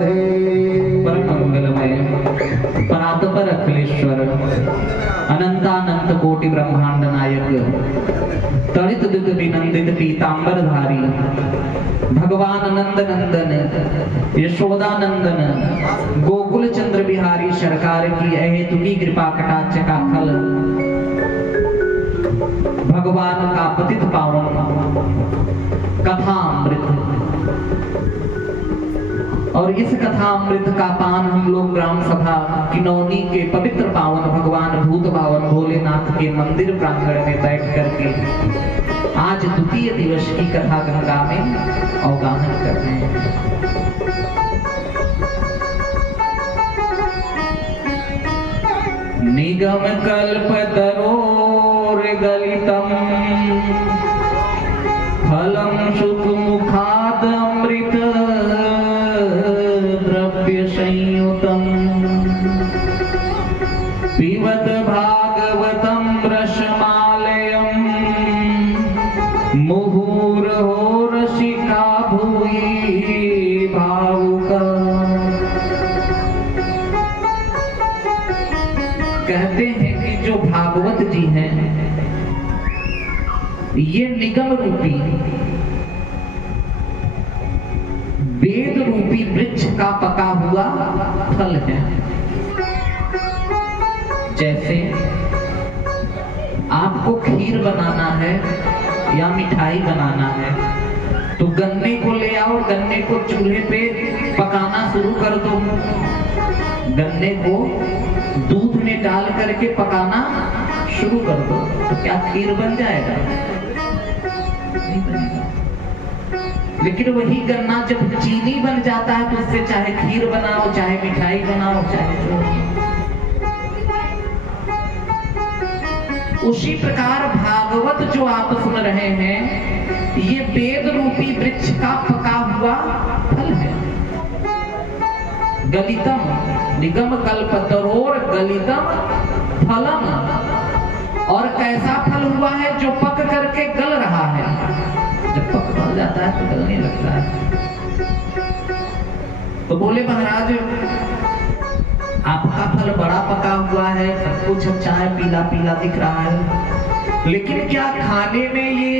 परम मंगलमय परात्पर अखिलेश्वर अनंतानंत कोटि ब्रह्मांड नायक तड़ित दुत विनंदित पीतांबरधारी भगवान नंद नंदन यशोदानंदन गोकुल चंद्र बिहारी सरकार की अहेतुकी कृपा कटाक्ष का फल भगवान का पतित पावन कथामृत, और इस कथामृत का पान हम लोग ग्राम सभा किनौनी के पवित्र पावन भगवान भूत पावन भोलेनाथ के मंदिर प्रांगण में बैठ करके आज द्वितीय दिवस की कथा गंगा में अवगाहन कर रहे हैं। निगम कल्पतरोर गलितम फलम सुखमुखाद अमृत द्रव्य संयुतम पिबत भागवतम रसमालयम मुहुर्हो रसिका भूयि भावुका। कहते हैं कि जो भागवत जी हैं ये निगम रूपी वेद रूपी वृक्ष का पका हुआ फल है। जैसे आपको खीर बनाना है या मिठाई बनाना है तो गन्ने को ले आओ, गन्ने को चूल्हे पे पकाना शुरू कर दो, गन्ने को दूध में डाल करके पकाना शुरू कर दो तो क्या खीर बन जाएगा? नहीं बनेगा। लेकिन वही गन्ना जब चीनी बन जाता है तो उससे चाहे खीर बनाओ, चाहे मिठाई बनाओ, चाहे जो। उसी प्रकार भागवत जो आप सुन रहे हैं ये वेद रूपी वृक्ष का पका हुआ फल है। गलितम निगम कल्पतरोर गलितम फलम, और कैसा फल हुआ है जो पक करके गल रहा है। जब पक जाता है तो गलने लगता है। तो बोले महाराज आपका फल बड़ा पका हुआ है, सब कुछ अच्छा है, पीला पीला दिख रहा है, लेकिन क्या खाने में ये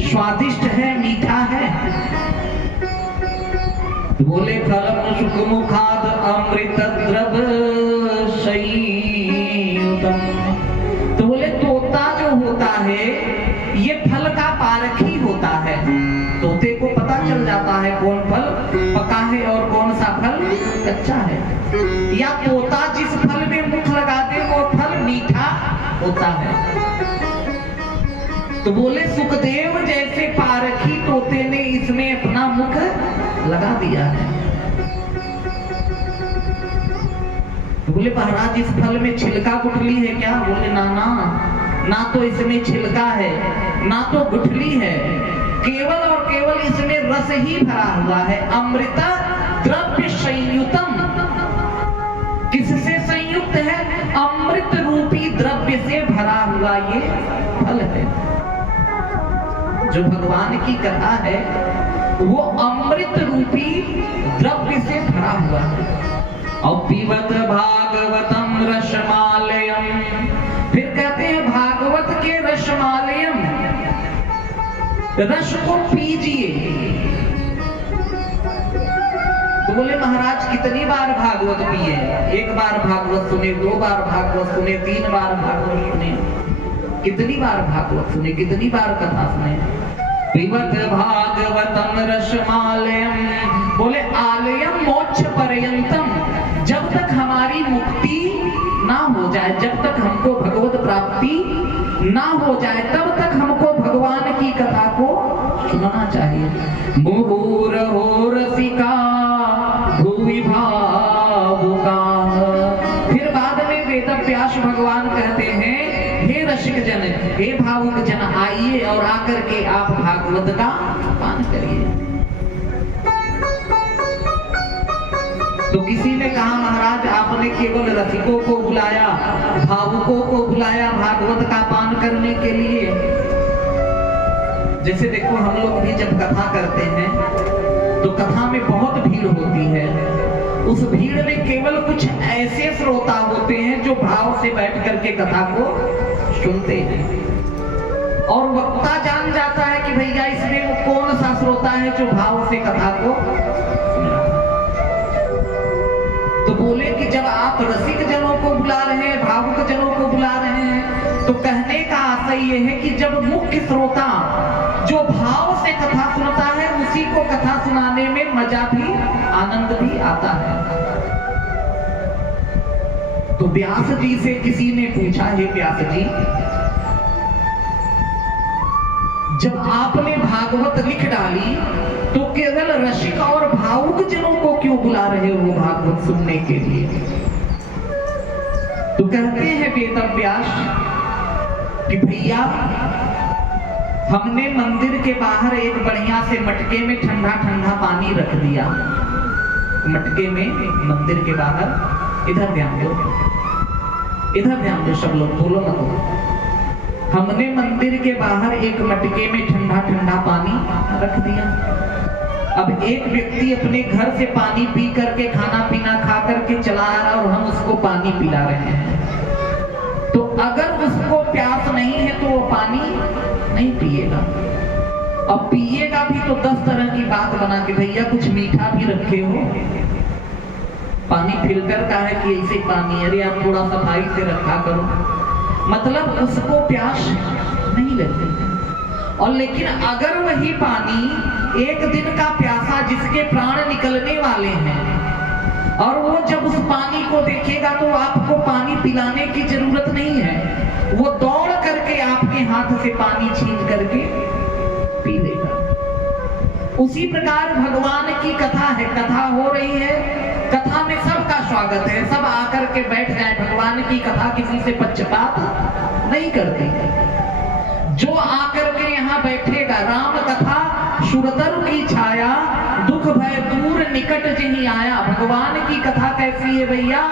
स्वादिष्ट है, मीठा है? बोले फलम सुखमुखाद अमृत द्रव्य संयुतम। तो बोले तोता जो होता है ये फल का पारखी होता है। तोते को पता चल जाता है कौन फल पका है और कौन सा फल कच्चा है। या तोता जिस फल में मुख लगा दे वो फल मीठा होता है। तो बोले सुखदेव जैसे पारखी तोते ने इसमें अपना मुख लगा दिया है। तो बोले महाराज इस फल में छिलका गुठली है क्या? बोले ना ना, ना तो इसमें छिलका है ना तो गुठली है, केवल और केवल इसमें रस ही भरा हुआ है। अमृत द्रव्य संयुतम, किससे संयुक्त है? अमृत रूपी द्रव्य से भरा हुआ ये फल है। जो भगवान की कथा है वो अमृत रूपी द्रव्य से भरा हुआ है। और पिबत भागवतम रसमालयम, फिर कहते हैं भागवत के रसमालयम, रस को पीजिए। तो बोले महाराज कितनी बार भागवत पिए? एक बार भागवत सुने, दो बार भागवत सुने, तीन बार भागवत सुने, कितनी बार भागवत सुने, कितनी बार कथा सुने? पिबत भागवतम रसमालयम, बोले आलयम मोक्ष पर्यंतम, जब तक हमारी मुक्ति ना हो जाए, जब तक हमको भगवत प्राप्ति ना हो जाए तब तक हमको भगवान की कथा को सुनना चाहिए। मुहुर्हो रसिका भूवि भावुका। फिर बाद में वेदव्यास भगवान कहते हैं हे रसिक जन, हे भावुक जन, आइए और आकर के आप भागवत का पान करिए। तो किसी ने कहा महाराज आपने केवल रसिकों को बुलाया, भावुकों को बुलाया भागवत का पान करने के लिए। जैसे देखो हम लोग भी जब कथा करते हैं तो कथा में बहुत भीड़ होती है, उस भीड़ में केवल कुछ ऐसे श्रोता होते हैं जो भाव से बैठ करके कथा को सुनते हैं, और वक्ता जान जाता है कि भैया इसमें वो कौन सा श्रोता है जो भाव से कथा को सुन रहा है। तो बोले कि जब आप रसिक जनों को बुला रहे हैं, भावुक जनों को बुला रहे हैं, तो कहने का आशय ये है कि जब मुख्य श्रोता जो भाव से कथा सुनता है, उसी को कथा सुनाने में मजा भी, आनंद भी आता है। तो व्यास जी से किसी ने पूछा, हे व्यास जी, जब आपने भागवत लिख डाली तो केवल रसिक और भावुक जनों को क्यों बुला रहे हो भागवत सुनने के लिए? तो कहते हैं वेदव्यास कि भैया, हमने मंदिर के बाहर एक बढ़िया से मटके में ठंडा ठंडा पानी रख दिया। मटके में मंदिर के बाहर, इधर ध्यान दो, इधर ध्यान दो सब लोग, बोलो मत। हमने मंदिर के बाहर एक मटके में ठंडा ठंडा पानी रख दिया। अब एक व्यक्ति अपने घर से पानी पी करके, खाना पीना खा करके चला आ रहा, और हम उसको पानी पिला रहे हैं। तो अगर उसको प्यास नहीं है तो वो पानी नहीं पिएगा। अब पिएगा भी तो 10 तरह की बात बना के, भैया कुछ मीठा भी रखे हो, पानी फिल्टर का है कि ऐसे पानी, अरे आप थोड़ा सफाई से रखा करो। मतलब उसको प्यास नहीं लगती है। और लेकिन अगर वही पानी एक दिन का प्यासा जिसके प्राण निकलने वाले हैं, और वो जब उस पानी को देखेगा तो आपको पानी पिलाने की जरूरत नहीं है, वो दौड़ करके आपके हाथ से पानी छीन करके पी लेगा। उसी प्रकार भगवान की कथा है, कथा हो रही है, कथा में सबका स्वागत है, सब आकर के बैठ जाए। भगवान की कथा किसी से पक्षपात नहीं करती। जो आकर के यहाँ बैठेगा, राम कथा सुरतरु की छाया, दुख भय दूर निकट जहीं आया। भगवान की कथा कैसी है भैया?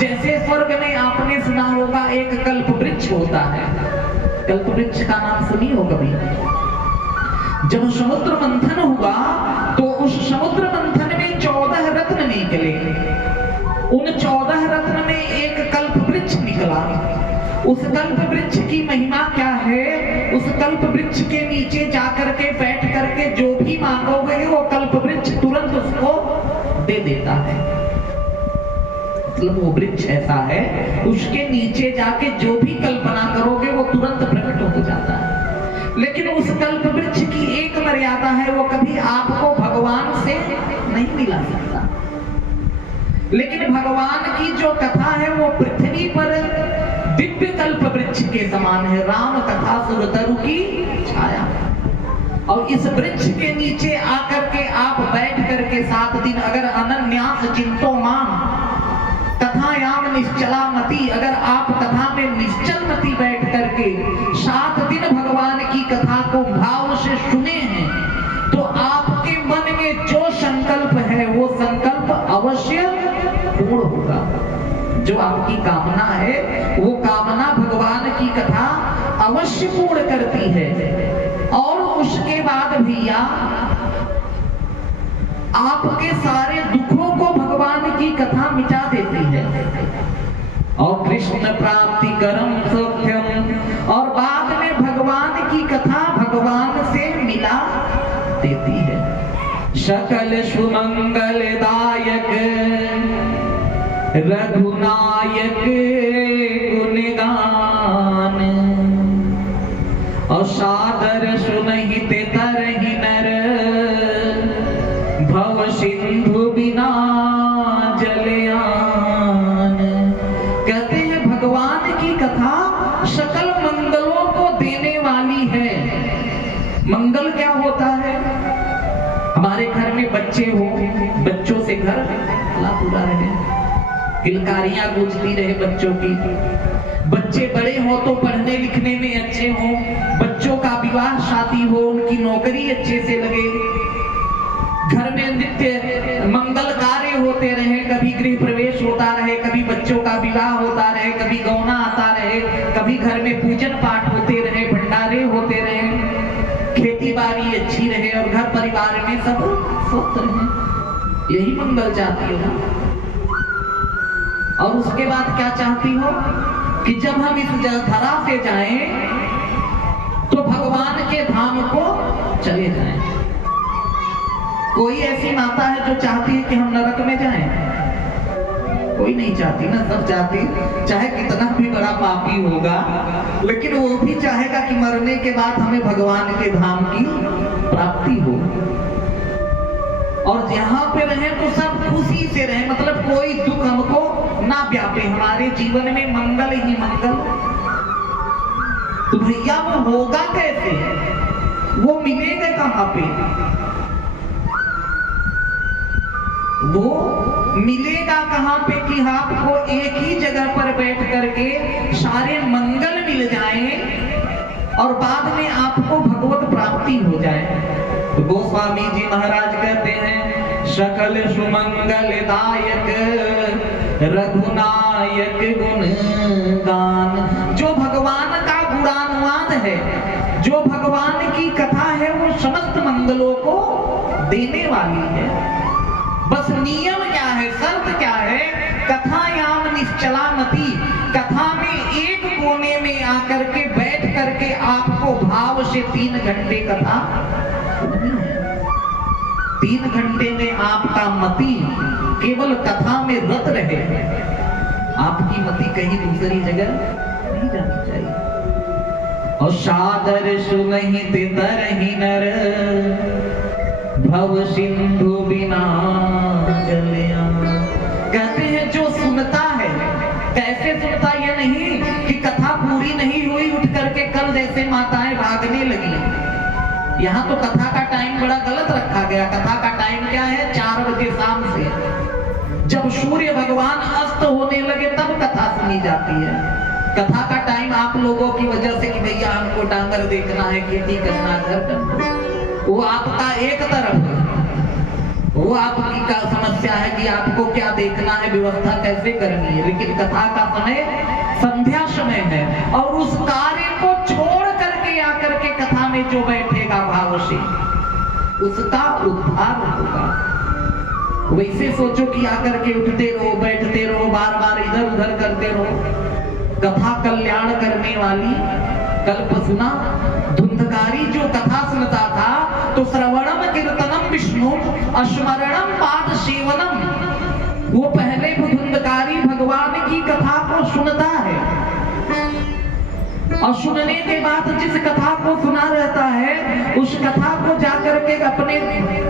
जैसे स्वर्ग में आपने सुना होगा एक कल्प वृक्ष होता है। कल्प वृक्ष का नाम सुनी हो कभी? जब समुद्र मंथन हुआ तो उस समुद्र मंथन में 14 रत्न निकले। उन 14 रत्न में एक कल्प वृक्ष निकला। उस कल्प वृक्ष की महिमा क्या है? उस कल्प वृक्ष के नीचे जाकर के बैठ करके जो भी मांगोगे वो कल्प वृक्ष तुरंत उसको दे देता है। मतलब वो वृक्ष ऐसा है, उसके नीचे जाके जो भी कल्पना करोगे वो तुरंत प्रकट हो जाता है। लेकिन उस कल्प वृक्ष की एक मर्यादा है, वो कभी आपको भगवान से नहीं मिला सकता। लेकिन भगवान की जो कथा है वो पृथ्वी पर दिव्य कल्प वृक्ष के समान है। राम कथा सुरतरु की छाया। और इस वृक्ष के नीचे आकर के आप बैठ करके 7 दिन अगर अनन्यास चिंतो माम कथायाम निश्चला मति, अगर आप कथा में निश्चल मति बैठ करके 7 दिन भगवान की कथा को भाव से सुने हैं, तो आपके मन में जो संकल्प है वो संकल्प अवश्य पूर्ण होगा। जो आपकी कामना है वो कामना भगवान की कथा अवश्य पूर्ण करती है। और उसके बाद भैया आपके सारे दुखों को भगवान की कथा मिटा देती है। और कृष्ण प्राप्ति करम सौख्यम, और बाद में भगवान की कथा भगवान से मिला देती है। सकल सुमंगलदायक रघुनायक गुणगान, और सादर सुनहित तरहि नर भव सिंधु बिना जलयान। कहते हैं भगवान की कथा सकल मंगलों को देने वाली है। मंगल क्या होता है? हमारे घर में बच्चे हो, बच्चों से घर भला पूरा रहे, किलकारियां गूंजती रहे बच्चों की। बच्चे बड़े हो तो पढ़ने लिखने में अच्छे हो, बच्चों का विवाह शादी हो, उनकी नौकरी अच्छे से लगे, घर में नित्य मंगल कार्य होते रहे, कभी गृह प्रवेश होता रहे, कभी बच्चों का विवाह होता रहे, कभी गौना आता रहे, कभी घर में पूजन पाठ होते रहे, भंडारे होते रहे, खेती बाड़ी अच्छी रहे और घर परिवार में सब स्वस्थ रहे। यही मंगल चाहती हो ना। और उसके बाद क्या चाहती हो कि जब हम इस धरा से जाएं तो भगवान के धाम को चले जाएं। कोई ऐसी माता है जो चाहती है कि हम नरक में जाएं? कोई नहीं चाहती ना, सब चाहती, चाहे कितना भी बड़ा पापी होगा लेकिन वो भी चाहेगा कि मरने के बाद हमें भगवान के धाम की प्राप्ति हो। और जहां पे रहे तो सब खुशी से रहे, मतलब कोई दुख हमको ना व्यापे, हमारे जीवन में मंगल ही मंगल। तो भैया वो होगा कैसे, वो मिलेगा कहां पे? वो मिलेगा कहां पे कि आपको एक ही जगह पर बैठ करके सारे मंगल मिल जाएं और बाद में आपको भगवत प्राप्ति हो जाए। तो गोस्वामी जी महाराज कहते हैं सकल सुमंगलदायक रघुनायक गुण गान। जो भगवान का गुणानुवाद है, जो भगवान की कथा है, वो समस्त मंगलों को देने वाली है। बस नियम क्या है, शर्त क्या है? कथायाम निश्चला मति। कथा में एक कोने में आकर के बैठ करके आपको भाव से 3 घंटे कथा सुननी है। 3 घंटे में आपका मति केवल कथा में रत रहे, आपकी मति कहीं दूसरी जगह नहीं जानी चाहिए। और सादर सुनहि तरहि नर भव सिंधु बिना जलिया। कहते हैं जो सुनता है, कैसे सुनता, ये नहीं कि कथा पूरी नहीं हुई उठ करके कल जैसे माताएं भागने लगी। यहाँ तो कथा का टाइम बड़ा गलत रखा गया। कथा का टाइम क्या है? 4 बजे शाम से। जब सूर्य भगवान अस्त होने लगे तब कथा सुनी जाती है। कथा का टाइम आप लोगों की वजह से कि भैया हमको डांगर देखना है, खेती करना, घर करना, वो आपका एक तरफ है। वो आपकी का समस्या है कि आपको क्या देखना है, व्यवस्था कैसे करनी है। लेकिन कथा का समय संध्या समय है और उस कार्य को छोड़ करके आकर के कथा में जो बैठेगा भाव से, उसका उद्धार होगा। वैसे सोचो कि आकर के उठते रहो, बैठते रहो, बार बार इधर उधर करते रहो। कथा कल्याण करने वाली। कल्प सुना धुंधकारी जो कथा सुनता था तो श्रवणम कीर्तनम विष्णु स्मरणम पाद सेवनम। वो पहले धुंधकारी भगवान की कथा को सुनता है और सुनने के बाद जिस कथा को सुना रहता है उस कथा को जाकर के अपने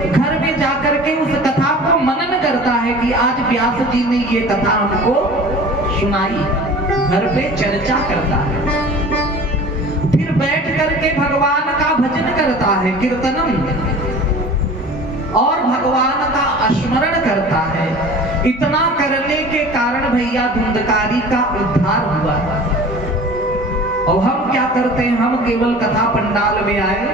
घर में जाकर के उस कथा को मनन करता है कि आज व्यास जी ने ये कथा हमको सुनाई। घर पे चर्चा करता है, फिर बैठ करके भगवान का भजन करता है, कीर्तनम, और भगवान का स्मरण करता है। इतना करने के कारण भैया धुंधकारी का उद्धार हुआ। और हम क्या करते हैं? हम केवल कथा पंडाल में आए,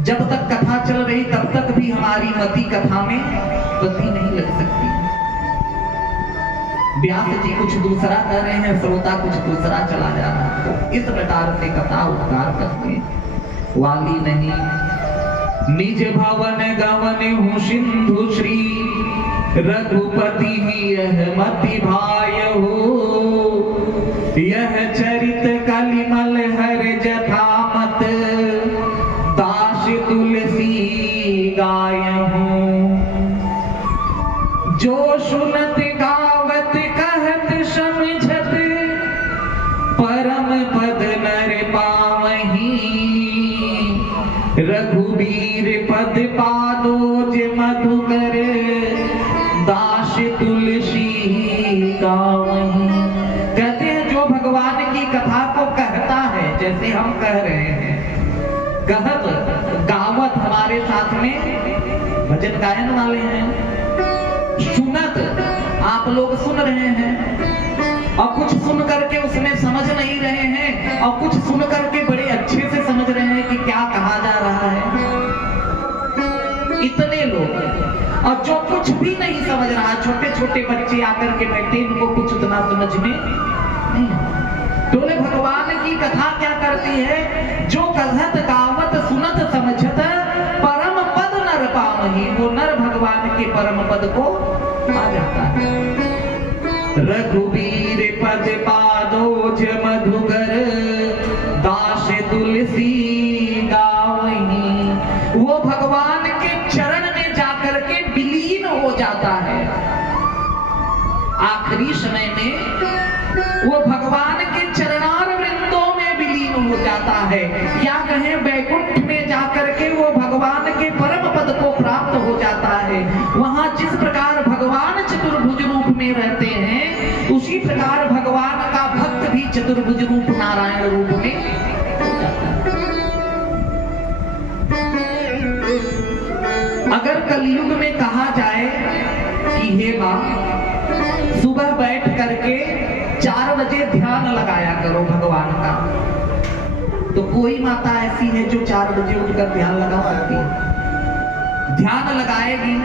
जब तक कथा चल रही तब तक भी हमारी मति कथा में गति नहीं लग सकती। व्यास जी कुछ दूसरा कर रहे हैं, श्रोता कुछ दूसरा चला जा रहा है। तो इस प्रकार से कथा उद्धार करने वाली नहीं। निज भवन गवन हूँ सिंधु श्री रघुपति यह मति भाय हो। यह चरित कलिमल हर जथा मत दास तुलसी गाय हूँ। जो सुनत गावत कहत समझत परम पद नर पावही। रघुबीर पद पादोज मधुकर दास तुलसी गावही। कहते हैं जो भगवान की कथा को कहता है, जैसे हम कह रहे हैं, कहत गावत हमारे साथ में भजन गायन वाले हैं, सुनत आप लोग सुन रहे हैं और कुछ सुन करके उसमें समझ नहीं रहे हैं और कुछ सुन करके बड़े अच्छे से समझ रहे हैं कि क्या कहा जा रहा है। इतने लोग। और जो कुछ भी नहीं समझ रहा, छोटे छोटे बच्चे आकर के बैठे, इनको कुछ उतना समझ में नहीं। बोले भगवान की कथा क्या करती है? जो कहत गावत सुनत समझत परम पद नर पावही। वो नर भगवान के परम पद को आ जाता है। रघुबीर पद पादोज मधुकर दास तुलसी गावहीं। वो भगवान के चरण में जाकर के विलीन हो जाता है। आखिरी समय में वो भगवान के चरणार वृंदों में विलीन हो जाता है, या कहें वैकुंठ में जाकर के वो भगवान के परम पद को प्राप्त हो जाता है। वहां जिस प्रकार भगवान चतुर्भुज रूप में रहते हैं, उसी प्रकार भगवान का भक्त भी चतुर्भुज रूप नारायण रूप में हो जाता है। अगर कलयुग में कहा जाए कि हे मां, सुबह बैठ करके 4 बजे ध्यान लगाया करो भगवान का, तो कोई माता ऐसी है जो 4 बजे उठकर ध्यान लगा सकती है? ध्यान लगाएगी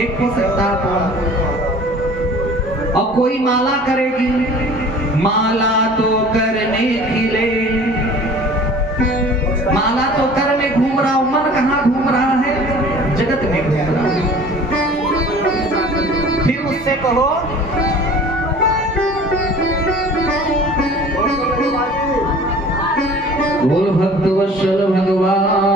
एक को सकता और कोई माला करेगी, माला तो करने खिले, माला तो कर में घूम रहा हूं, मन कहां घूम रहा है? जगत में घूम रहा है। फिर उससे कहो बोल भक्त वत्सल भगवान